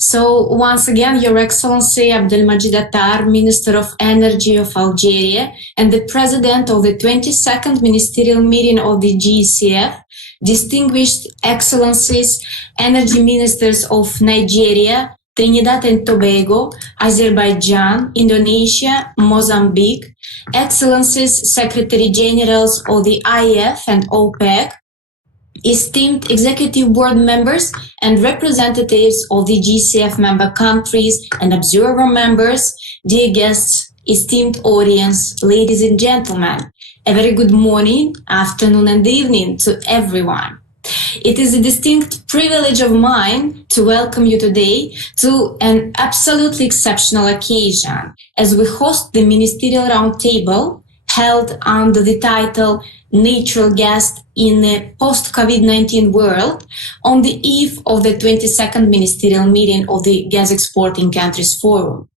So once again, Your Excellency Abdelmajid Attar, Minister of Energy of Algeria and the President of the 22nd Ministerial Meeting of the GECF, distinguished Excellencies, Energy Ministers of Nigeria, Trinidad and Tobago, Azerbaijan, Indonesia, Mozambique, Excellencies, Secretary Generals of the IEF and OPEC, esteemed executive board members and representatives of the GCF member countries and observer members, dear guests, esteemed audience, ladies and gentlemen, a very good morning, afternoon and evening to everyone. It is a distinct privilege of mine to welcome you today to an absolutely exceptional occasion as we host the Ministerial Roundtable held under the title Natural Gas in a Post-COVID-19 World on the eve of the 22nd Ministerial Meeting of the Gas Exporting Countries Forum.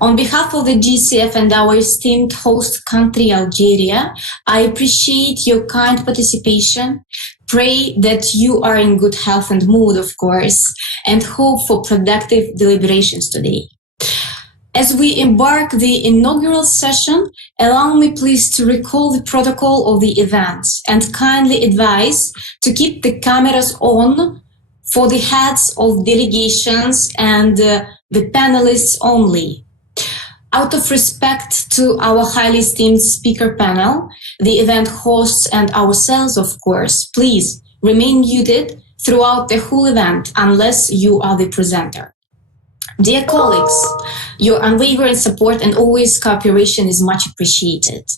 On behalf of the GCF and our esteemed host country, Algeria, I appreciate your kind participation, pray that you are in good health and mood, of course, and hope for productive deliberations today. As we embark the inaugural session, allow me please to recall the protocol of the events and kindly advise to keep the cameras on for the heads of delegations and the panelists only. Out of respect to our highly esteemed speaker panel, the event hosts and ourselves, of course, please remain muted throughout the whole event unless you are the presenter. Dear colleagues, your unwavering support and always cooperation is much appreciated.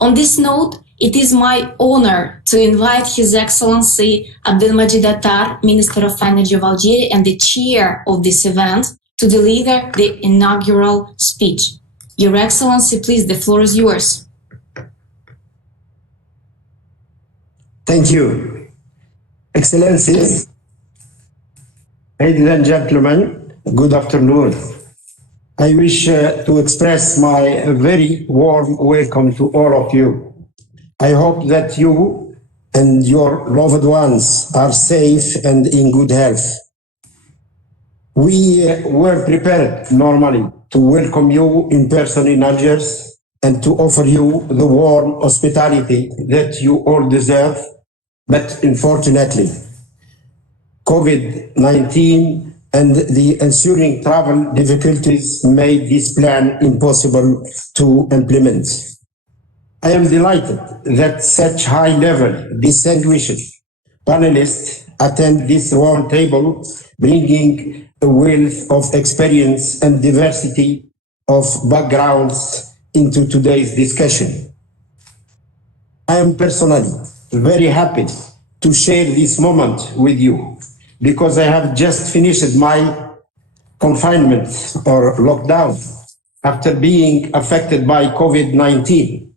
On this note, it is my honor to invite His Excellency Abdelmajid Attar, Minister of Energy of Algeria and the chair of this event, to deliver the inaugural speech. Your Excellency, please, the floor is yours. Thank you. Excellencies, ladies and gentlemen, good afternoon. I wish to express my very warm welcome to all of you. I hope that you and your loved ones are safe and in good health. We were prepared normally to welcome you in person in Algiers and to offer you the warm hospitality that you all deserve, but unfortunately, COVID-19 and the ensuing travel difficulties made this plan impossible to implement. I am delighted that such high-level, distinguished panelists attend this roundtable, bringing a wealth of experience and diversity of backgrounds into today's discussion. I am personally very happy to share this moment with you, because I have just finished my confinement or lockdown after being affected by COVID-19.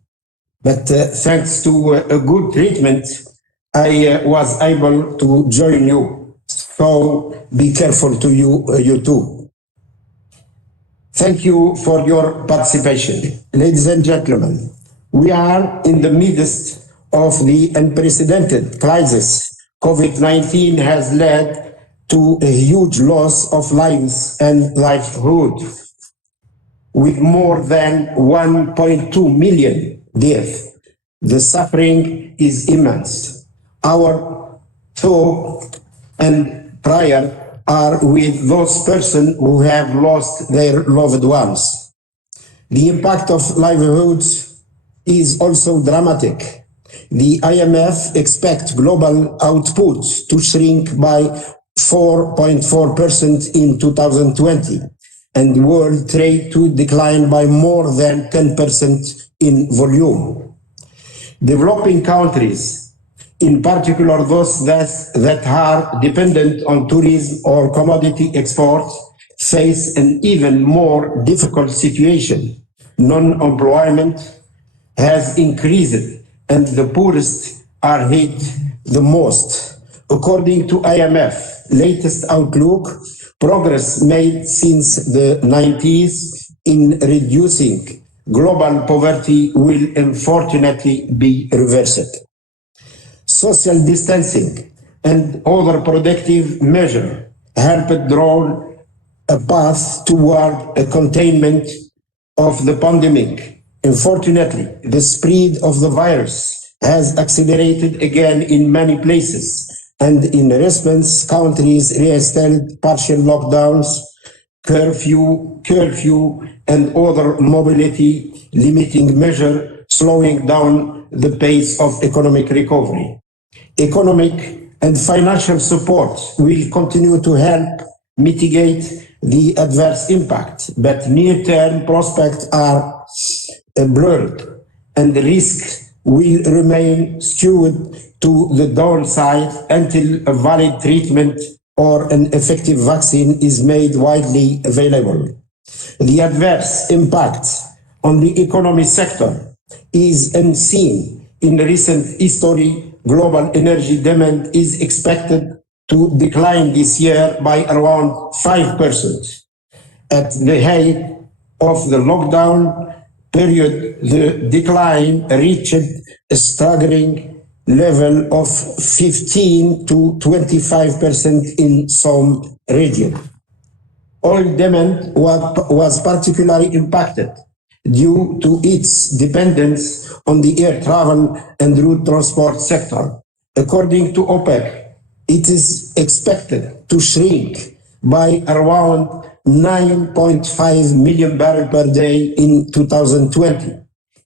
But thanks to a good treatment, I was able to join you. So be careful to you too. Thank you for your participation. Ladies and gentlemen, we are in the midst of the unprecedented crisis COVID-19 has led to a huge loss of lives and livelihood, with more than 1.2 million deaths. The suffering is immense. Our thought and prayer are with those persons who have lost their loved ones. The impact of livelihoods is also dramatic. The IMF expects global output to shrink by 4.4% in 2020 and world trade to decline by more than 10% in volume. Developing countries, in particular those that are dependent on tourism or commodity exports, face an even more difficult situation. Non-employment has increased and the poorest are hit the most. According to IMF latest outlook, progress made since the 90s in reducing global poverty will unfortunately be reversed. Social distancing and other protective measures helped draw a path toward a containment of the pandemic. Unfortunately, the spread of the virus has accelerated again in many places, and in response, countries reinstated partial lockdowns, curfew, and other mobility limiting measures, slowing down the pace of economic recovery. Economic and financial support will continue to help mitigate the adverse impact, but near-term prospects are blurred, and the risk will remain skewed to the downside until a valid treatment or an effective vaccine is made widely available. The adverse impact on the economic sector is unseen in recent history. Global energy demand is expected to decline this year by around 5%. At the height of the lockdown period, the decline reached a staggering level of 15 to 25% in some regions. Oil demand was particularly impacted due to its dependence on the air travel and road transport sector. According to OPEC, it is expected to shrink by around 9.5 million barrels per day in 2020.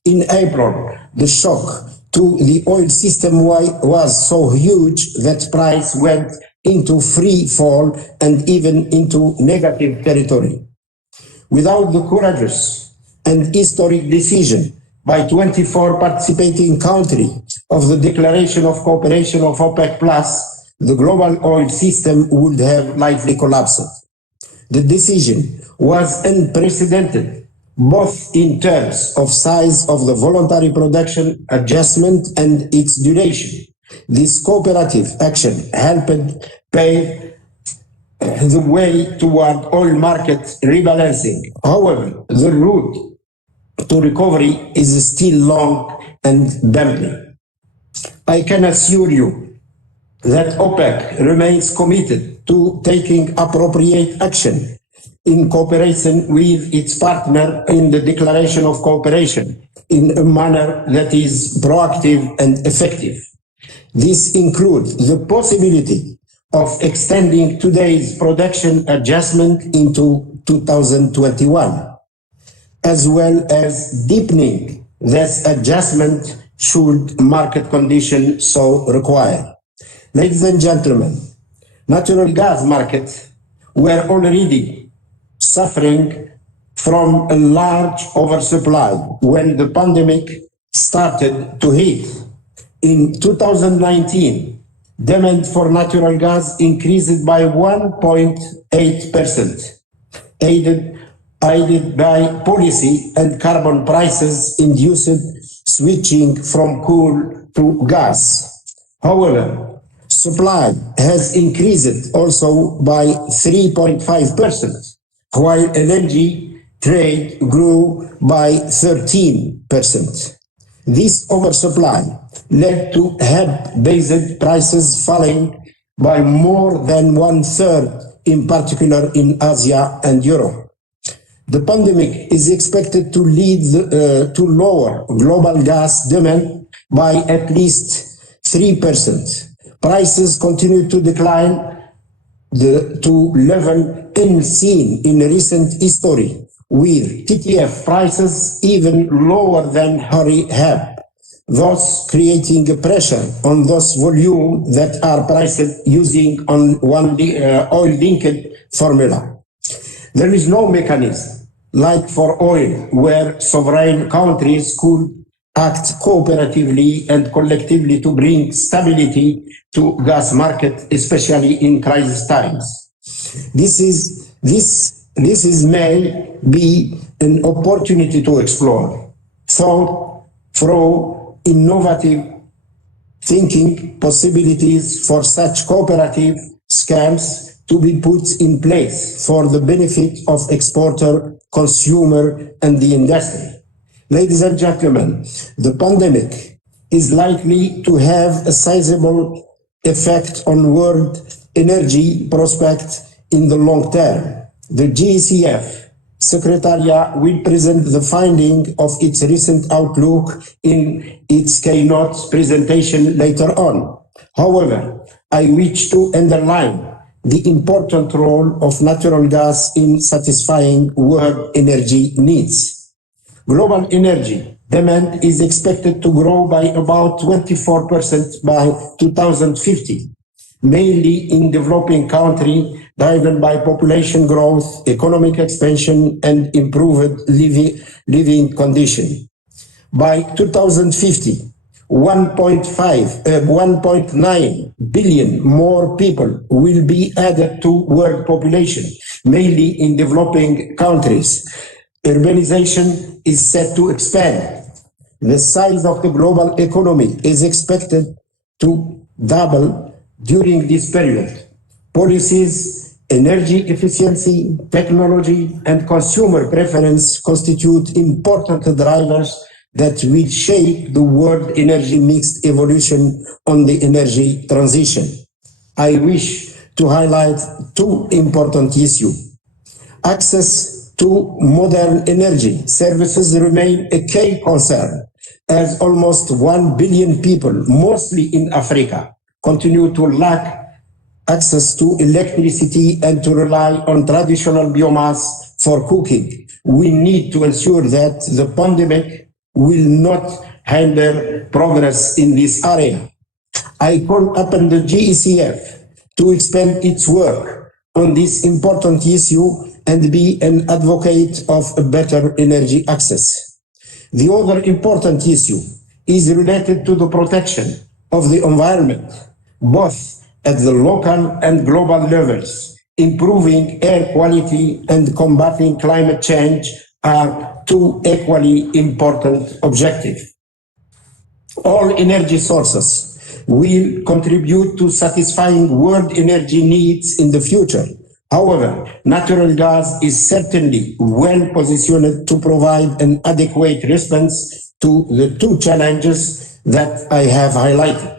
In April, the shock to the oil system was so huge that price went into free fall and even into negative territory. Without the courageous and historic decision by 24 participating countries of the Declaration of Cooperation of OPEC+, the global oil system would have likely collapsed. The decision was unprecedented, both in terms of size of the voluntary production adjustment and its duration. This cooperative action helped pave the way toward oil market rebalancing. However, the route to recovery is still long and bumpy. I can assure you that OPEC remains committed to taking appropriate action in cooperation with its partner in the Declaration of Cooperation in a manner that is proactive and effective. This includes the possibility of extending today's production adjustment into 2021, as well as deepening this adjustment should market conditions so require. Ladies and gentlemen, natural gas markets were already suffering from a large oversupply when the pandemic started to hit. In 2019, demand for natural gas increased by 1.8%, aided by policy and carbon prices induced switching from coal to gas. However, supply has increased also by 3.5%, while LNG trade grew by 13%. This oversupply led to hub-based prices falling by more than 1/3, in particular in Asia and Europe. The pandemic is expected to lead to lower global gas demand by at least 3%. Prices continue to decline to level unseen in recent history, with TTF prices even lower than Henry Hub, thus creating a pressure on those volumes that are priced using on one oil-linked formula. There is no mechanism like for oil where sovereign countries could act cooperatively and collectively to bring stability to gas market, especially in crisis times. This may be an opportunity to explore through innovative thinking possibilities for such cooperative schemes to be put in place for the benefit of exporter, consumer, and the industry. Ladies and gentlemen, the pandemic is likely to have a sizable effect on world energy prospects in the long term. The GECF Secretariat will present the finding of its recent outlook in its keynote presentation later on. However, I wish to underline the important role of natural gas in satisfying world energy needs. Global energy demand is expected to grow by about 24% by 2050, mainly in developing countries, driven by population growth, economic expansion, and improved living conditions. By 2050, 1.9 billion more people will be added to world population, mainly in developing countries. Urbanization is set to expand. The size of the global economy is expected to double during this period. Policies, energy efficiency, technology, and consumer preference constitute important drivers that will shape the world energy mix evolution on the energy transition. I wish to highlight two important issues. Access to modern energy services remain a key concern, as almost 1 billion people, mostly in Africa, continue to lack access to electricity and to rely on traditional biomass for cooking. We need to ensure that the pandemic will not hinder progress in this area. I call upon the GECF to expand its work on this important issue and be an advocate of a better energy access. The other important issue is related to the protection of the environment, both at the local and global levels. Improving air quality and combating climate change are two equally important objectives. All energy sources will contribute to satisfying world energy needs in the future. However, natural gas is certainly well positioned to provide an adequate response to the two challenges that I have highlighted.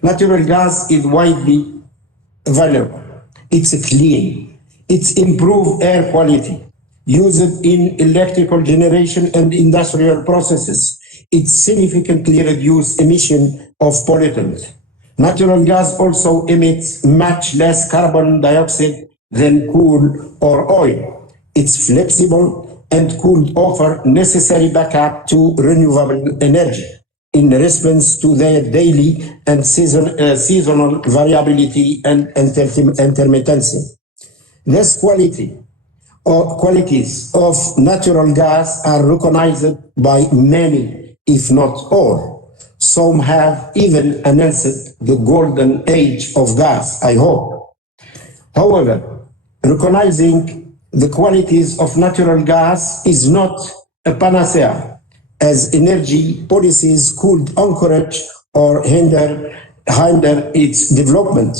Natural gas is widely available. It's clean. It's improved air quality, used in electrical generation and industrial processes. It significantly reduces emission of pollutants. Natural gas also emits much less carbon dioxide than coal or oil. It's flexible and could offer necessary backup to renewable energy in response to their daily and seasonal variability and intermittency. These qualities of natural gas are recognized by many, if not all. Some have even announced the golden age of gas, I hope. However, recognizing the qualities of natural gas is not a panacea, as energy policies could encourage or hinder its development.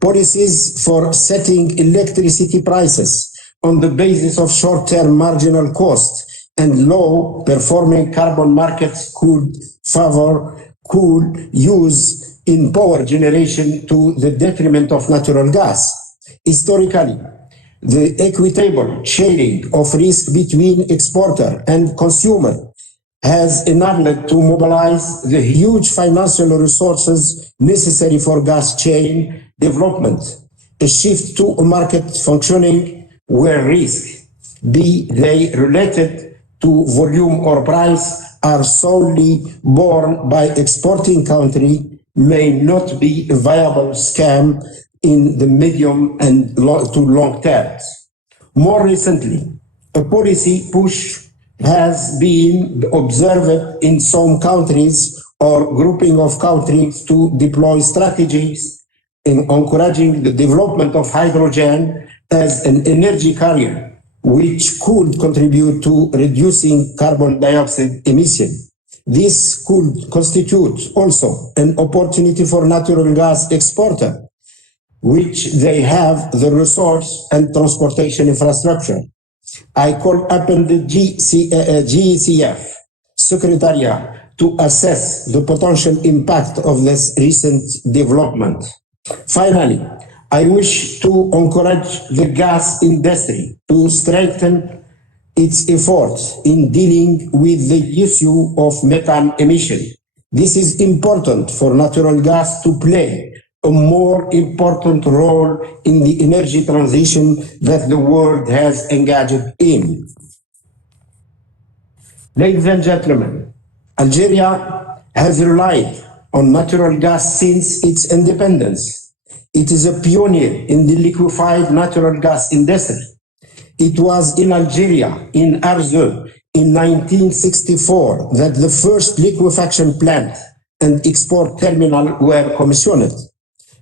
Policies for setting electricity prices on the basis of short-term marginal cost and low-performing carbon markets could favor coal use in power generation to the detriment of natural gas. Historically, the equitable sharing of risk between exporter and consumer has enabled to mobilize the huge financial resources necessary for gas chain development. A shift to a market functioning where risk, be they related to volume or price, are solely borne by exporting country, may not be a viable scheme in the medium and to long terms. More recently, a policy push has been observed in some countries or grouping of countries to deploy strategies in encouraging the development of hydrogen as an energy carrier, which could contribute to reducing carbon dioxide emission. This could constitute also an opportunity for natural gas exporter, which they have the resource and transportation infrastructure. I call upon the GECF Secretariat to assess the potential impact of this recent development. Finally, I wish to encourage the gas industry to strengthen its efforts in dealing with the issue of methane emission. This is important for natural gas to play a more important role in the energy transition that the world has engaged in. Ladies and gentlemen, Algeria has relied on natural gas since its independence. It is a pioneer in the liquefied natural gas industry. It was in Algeria, in Algiers, in 1964 that the first liquefaction plant and export terminal were commissioned.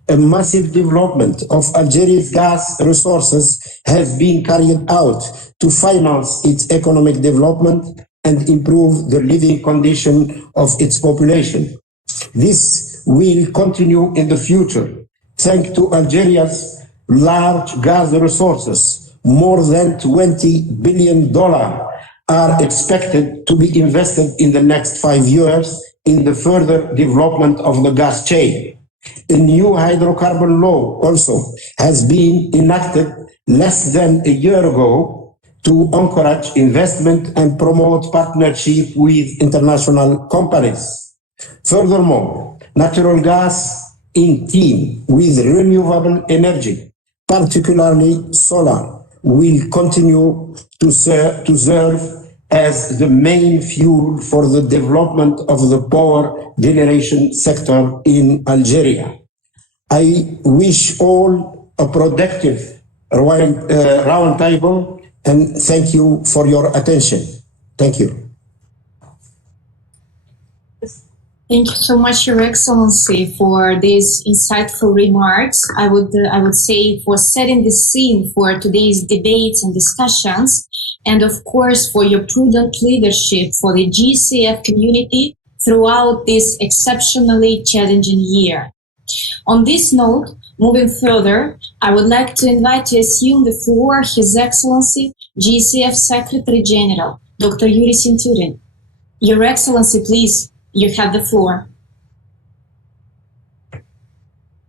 A massive development of Algeria's gas resources has been carried out to finance its economic development and improve the living condition of its population. This will continue in the future, thanks to Algeria's large gas resources. More than $20 billion are expected to be invested in the next 5 years in the further development of the gas chain. A new hydrocarbon law also has been enacted less than a year ago to encourage investment and promote partnership with international companies. Furthermore, natural gas in team with renewable energy, particularly solar, will continue to serve as the main fuel for the development of the power generation sector in Algeria. I wish all a productive roundtable and thank you for your attention. Thank you. Thank you so much, Your Excellency, for these insightful remarks. I would say for setting the scene for today's debates and discussions, and of course for your prudent leadership for the GECF community throughout this exceptionally challenging year. On this note, moving further, I would like to invite to assume the floor His Excellency GECF Secretary General, Dr. Yuri Sinturin. Your Excellency, please. You have the floor.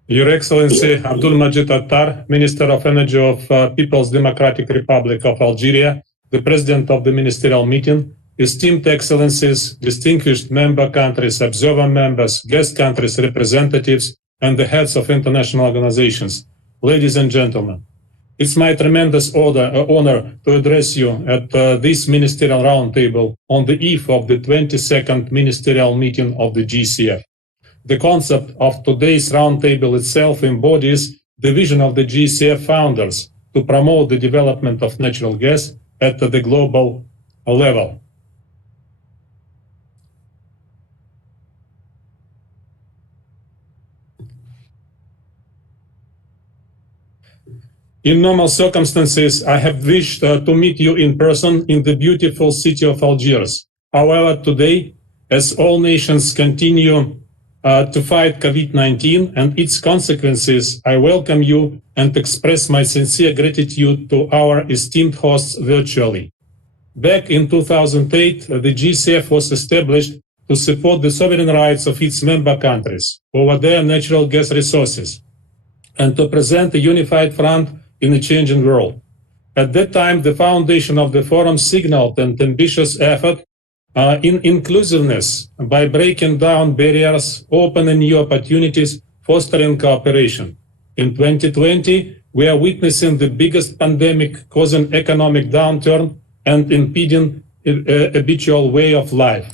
Your Excellency Abdul Majid Attar, Minister of Energy of People's Democratic Republic of Algeria, the President of the Ministerial Meeting, esteemed Excellencies, distinguished member countries, observer members, guest countries, representatives, and the heads of international organizations, ladies and gentlemen. It's my tremendous honor to address you at this Ministerial Roundtable on the eve of the 22nd Ministerial Meeting of the GECF. The concept of today's Roundtable itself embodies the vision of the GECF founders to promote the development of natural gas at the global level. In normal circumstances, I have wished to meet you in person in the beautiful city of Algiers. However, today, as all nations continue to fight COVID-19 and its consequences, I welcome you and express my sincere gratitude to our esteemed hosts virtually. Back in 2008, the GECF was established to support the sovereign rights of its member countries over their natural gas resources and to present a unified front in a changing world. At that time, the foundation of the forum signaled an ambitious effort in inclusiveness by breaking down barriers, opening new opportunities, fostering cooperation. In 2020, we are witnessing the biggest pandemic causing economic downturn and impeding habitual way of life.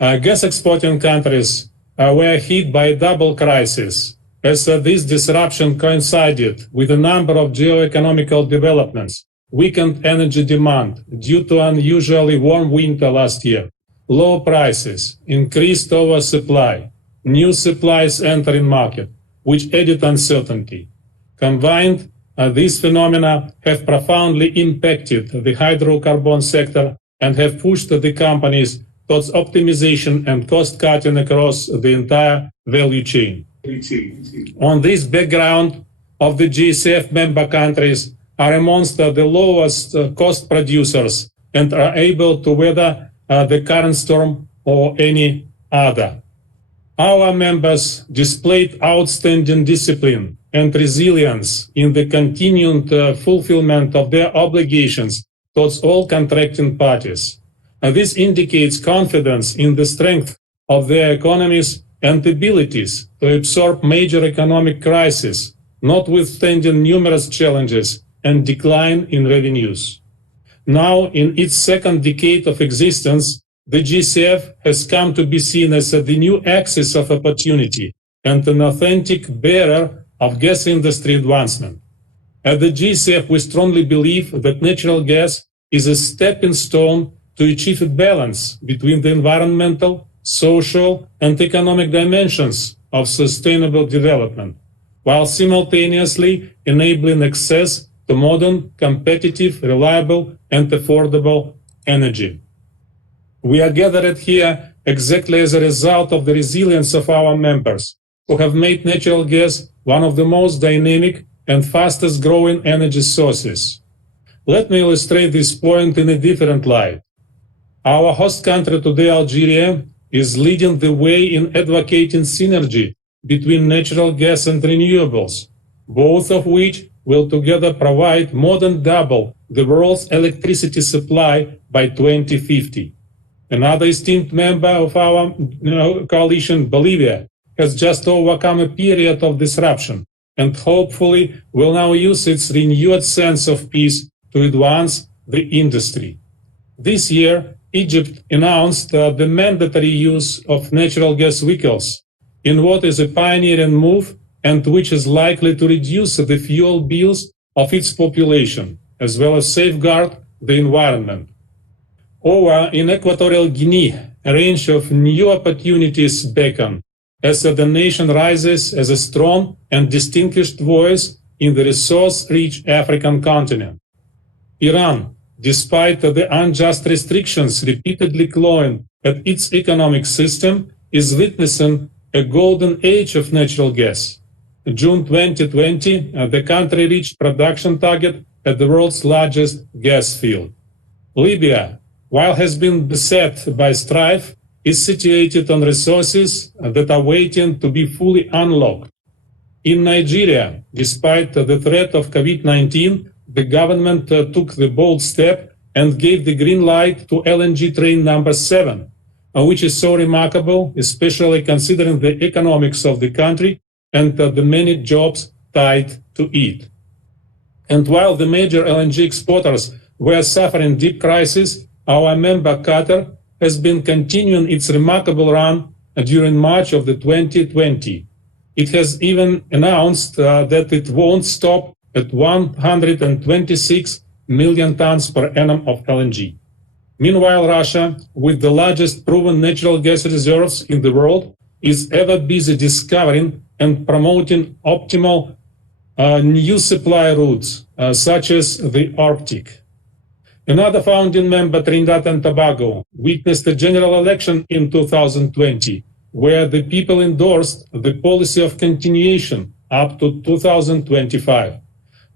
Gas exporting countries were hit by a double crisis, as this disruption coincided with a number of geo-economical developments, weakened energy demand due to unusually warm winter last year, low prices, increased oversupply, new supplies entering market, which added uncertainty. Combined, these phenomena have profoundly impacted the hydrocarbon sector and have pushed the companies towards optimization and cost-cutting across the entire value chain. On this background, of the GECF member countries are amongst the lowest cost producers and are able to weather the current storm or any other. Our members displayed outstanding discipline and resilience in the continued fulfillment of their obligations towards all contracting parties. This indicates confidence in the strength of their economies and abilities to absorb major economic crises, notwithstanding numerous challenges and decline in revenues. Now, in its second decade of existence, the GECF has come to be seen as the new axis of opportunity and an authentic bearer of gas industry advancement. At the GECF, we strongly believe that natural gas is a stepping stone to achieve a balance between the environmental, social, and economic dimensions of sustainable development, while simultaneously enabling access to modern, competitive, reliable, and affordable energy. We are gathered here exactly as a result of the resilience of our members, who have made natural gas one of the most dynamic and fastest growing energy sources. Let me illustrate this point in a different light. Our host country today, Algeria, is leading the way in advocating synergy between natural gas and renewables, both of which will together provide more than double the world's electricity supply by 2050. Another esteemed member of our coalition, Bolivia, has just overcome a period of disruption and hopefully will now use its renewed sense of peace to advance the industry. This year, Egypt announced the mandatory use of natural gas vehicles in what is a pioneering move and which is likely to reduce the fuel bills of its population, as well as safeguard the environment. Over in Equatorial Guinea, a range of new opportunities beckon as the nation rises as a strong and distinguished voice in the resource-rich African continent. Iran, despite the unjust restrictions repeatedly clawing at its economic system, is witnessing a golden age of natural gas. In June 2020, the country reached production target at the world's largest gas field. Libya, while has been beset by strife, is situated on resources that are waiting to be fully unlocked. In Nigeria, despite the threat of COVID-19, the government took the bold step and gave the green light to LNG train number 7, which is so remarkable, especially considering the economics of the country and the many jobs tied to it. And while the major LNG exporters were suffering deep crisis, our member Qatar has been continuing its remarkable run during March of the 2020. It has even announced that it won't stop at 126 million tons per annum of LNG. Meanwhile, Russia, with the largest proven natural gas reserves in the world, is ever busy discovering and promoting optimal new supply routes, such as the Arctic. Another founding member, Trinidad and Tobago, witnessed a general election in 2020, where the people endorsed the policy of continuation up to 2025.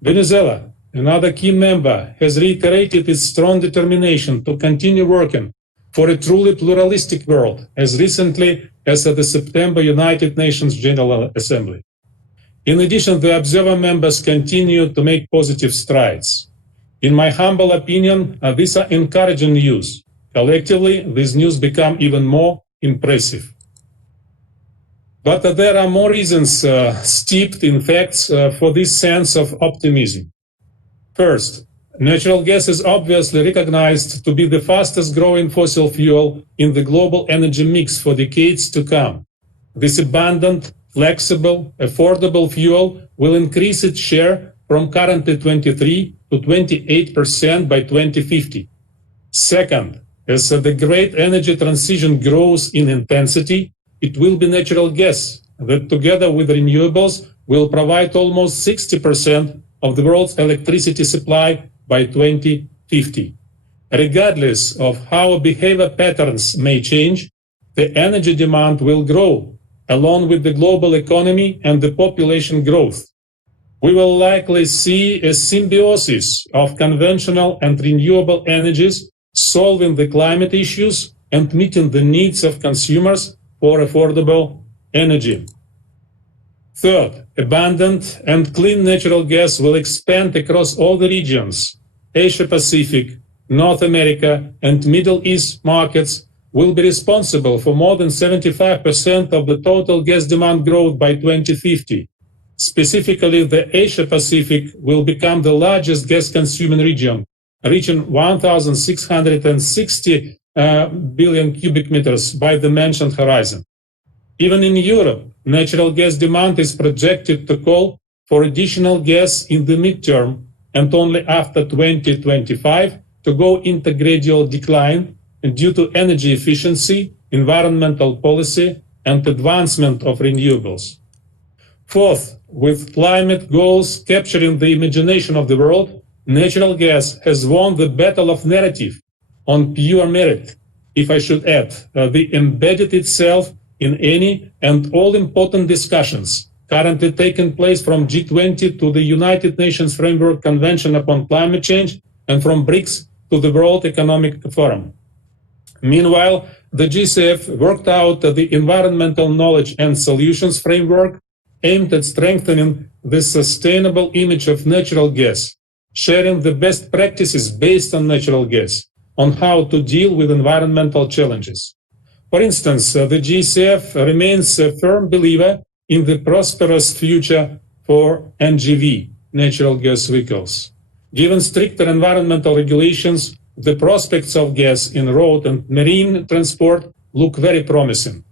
Venezuela, another key member, has reiterated its strong determination to continue working for a truly pluralistic world, as recently as at the September United Nations General Assembly. In addition, the observer members continue to make positive strides. In my humble opinion, these are encouraging news. Collectively, these news become even more impressive. But there are more reasons steeped in facts for this sense of optimism. First, natural gas is obviously recognized to be the fastest growing fossil fuel in the global energy mix for decades to come. This abundant, flexible, affordable fuel will increase its share from currently 23% to 28% by 2050. Second, as the great energy transition grows in intensity, it will be natural gas that, together with renewables, will provide almost 60% of the world's electricity supply by 2050. Regardless of how behavior patterns may change, the energy demand will grow, along with the global economy and the population growth. We will likely see a symbiosis of conventional and renewable energies solving the climate issues and meeting the needs of consumers for affordable energy. Third, abundant and clean natural gas will expand across all the regions. Asia-Pacific, North America, and Middle East markets will be responsible for more than 75% of the total gas demand growth by 2050. Specifically, the Asia-Pacific will become the largest gas-consuming region, reaching 1,660 billion cubic meters by the mentioned horizon. Even in Europe, natural gas demand is projected to call for additional gas in the midterm and only after 2025 to go into gradual decline due to energy efficiency, environmental policy, and advancement of renewables. Fourth, with climate goals capturing the imagination of the world, natural gas has won the battle of narrative on pure merit, if I should add, the embedded itself in any and all important discussions currently taking place from G20 to the United Nations Framework Convention upon Climate Change and from BRICS to the World Economic Forum. Meanwhile, the GECF worked out the Environmental Knowledge and Solutions Framework aimed at strengthening the sustainable image of natural gas, sharing the best practices based on natural gas, on how to deal with environmental challenges. For instance, the GECF remains a firm believer in the prosperous future for NGV, natural gas vehicles. Given stricter environmental regulations, the prospects of gas in road and marine transport look very promising.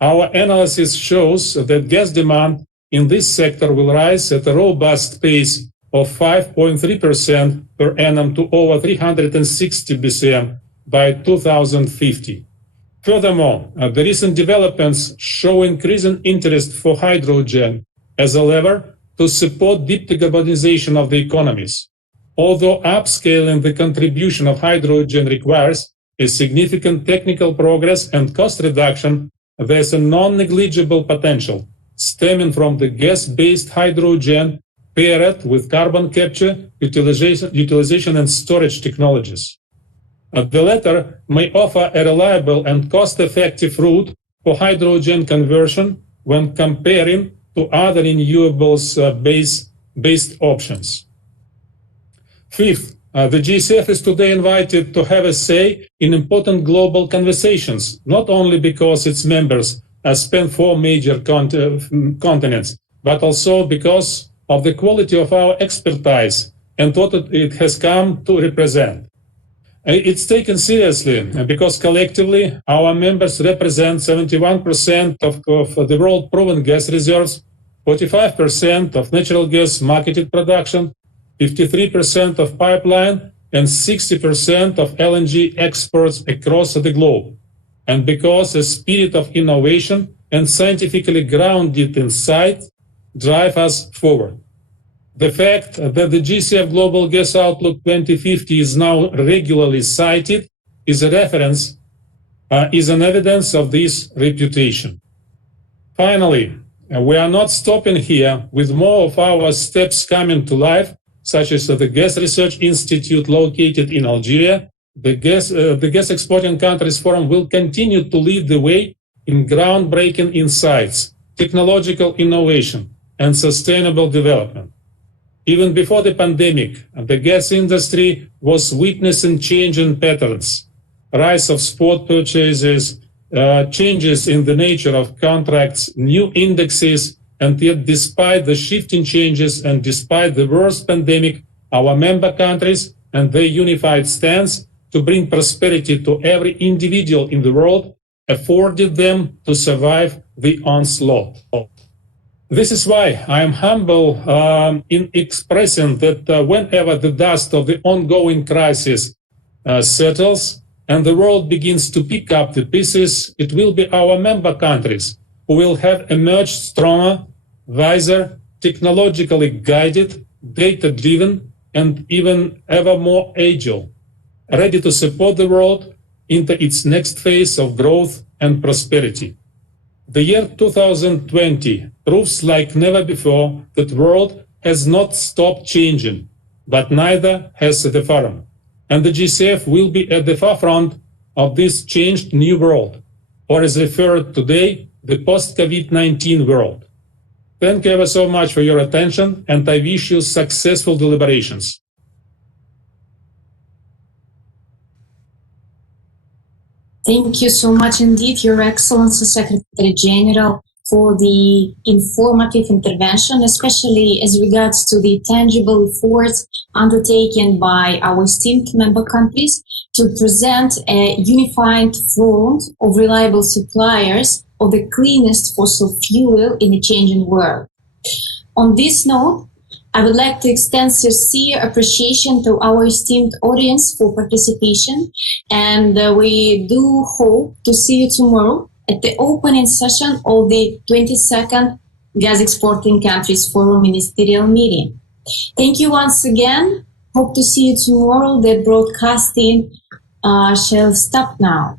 Our analysis shows that gas demand in this sector will rise at a robust pace of 5.3% per annum to over 360 BCM by 2050. Furthermore, the recent developments show increasing interest for hydrogen as a lever to support deep decarbonization of the economies. Although upscaling the contribution of hydrogen requires a significant technical progress and cost reduction, there's a non-negligible potential stemming from the gas-based hydrogen paired with carbon capture, utilization and storage technologies. The latter may offer a reliable and cost-effective route for hydrogen conversion when comparing to other renewables-based options. Fifth, the GECF is today invited to have a say in important global conversations, not only because its members span 4 major continents, but also because of the quality of our expertise and what it has come to represent. It's taken seriously because collectively our members represent 71% of the world proven gas reserves, 45% of natural gas marketed production, 53% of pipeline, and 60% of LNG exports across the globe. And because a spirit of innovation and scientifically grounded insight drive us forward. The fact that the GECF Global Gas Outlook 2050 is now regularly cited is a reference, is an evidence of this reputation. Finally, we are not stopping here, with more of our steps coming to life, such as the Gas Research Institute located in Algeria. The Gas Exporting Countries Forum will continue to lead the way in groundbreaking insights, technological innovation, and sustainable development. Even before the pandemic, the gas industry was witnessing changing patterns, rise of spot purchases, changes in the nature of contracts, new indexes, and yet despite the shifting changes and despite the worst pandemic, our member countries and their unified stance to bring prosperity to every individual in the world afforded them to survive the onslaught. This is why I am humble in expressing that whenever the dust of the ongoing crisis settles and the world begins to pick up the pieces, it will be our member countries who will have emerged stronger, wiser, technologically guided, data-driven, and even ever more agile, ready to support the world into its next phase of growth and prosperity. The year 2020 proves like never before that the world has not stopped changing, but neither has the forum. And the GECF will be at the forefront of this changed new world, or as referred today, the post-COVID-19 world. Thank you ever so much for your attention, and I wish you successful deliberations. Thank you so much indeed, Your Excellency Secretary General, for the informative intervention, especially as regards to the tangible efforts undertaken by our esteemed member countries to present a unified front of reliable suppliers of the cleanest fossil fuel in a changing world. On this note, I would like to extend sincere appreciation to our esteemed audience for participation, and we do hope to see you tomorrow at the opening session of the 22nd Gas Exporting Countries Forum Ministerial Meeting. Thank you once again. Hope to see you tomorrow. The broadcasting shall stop now.